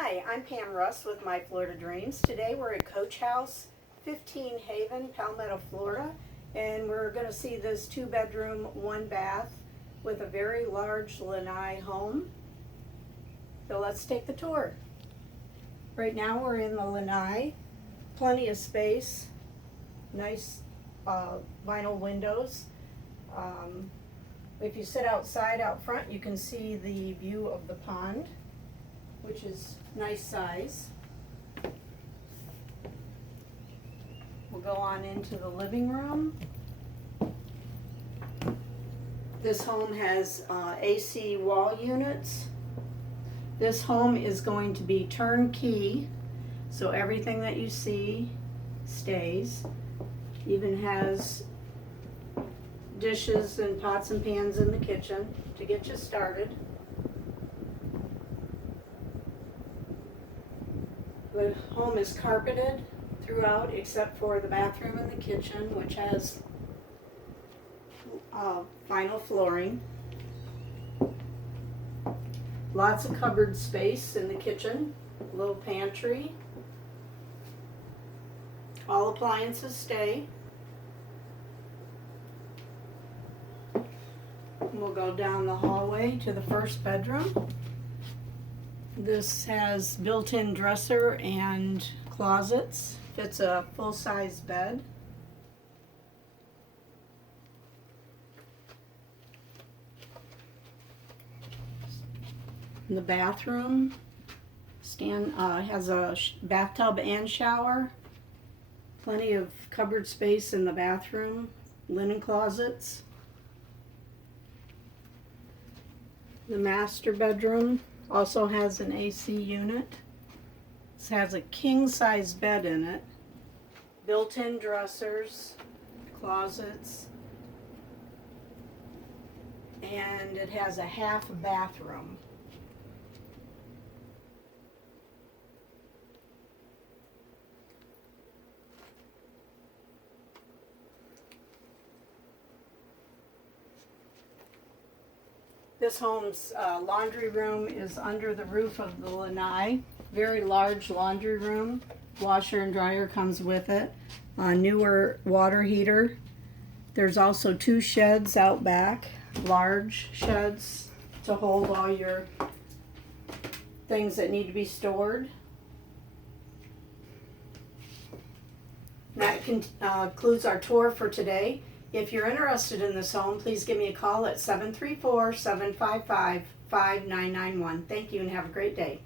Hi, I'm Pam Russ with My Florida Dreams. Today we're at Coach House, 15 Haven, Palmetto, Florida, and we're going to see this 2-bedroom, 1-bath with a very large Lanai home. So let's take the tour. Right now we're in the Lanai, plenty of space, nice vinyl windows. If you sit outside out front, you can see the view of the pond, which is nice size. We'll go on into the living room. This home has AC wall units. This home is going to be turnkey, so everything that you see stays. Even has dishes and pots and pans in the kitchen to get you started. The home is carpeted throughout except for the bathroom and the kitchen, which has vinyl flooring. Lots of cupboard space in the kitchen, little pantry. All appliances stay. We'll go down the hallway to the first bedroom. This has built-in dresser and closets. Fits a full-size bed. The bathroom has a bathtub and shower. Plenty of cupboard space in the bathroom. Linen closets. The master bedroom also has an AC unit. This has a king-size bed in it. Built-in dressers, closets, and it has a half bathroom. This home's laundry room is under the roof of the Lanai. Very large laundry room. Washer and dryer comes with it. Newer water heater. There's also 2 sheds out back. Large sheds to hold all your things that need to be stored. That concludes our tour for today. If you're interested in this home, please give me a call at 734-755-5991. Thank you and have a great day.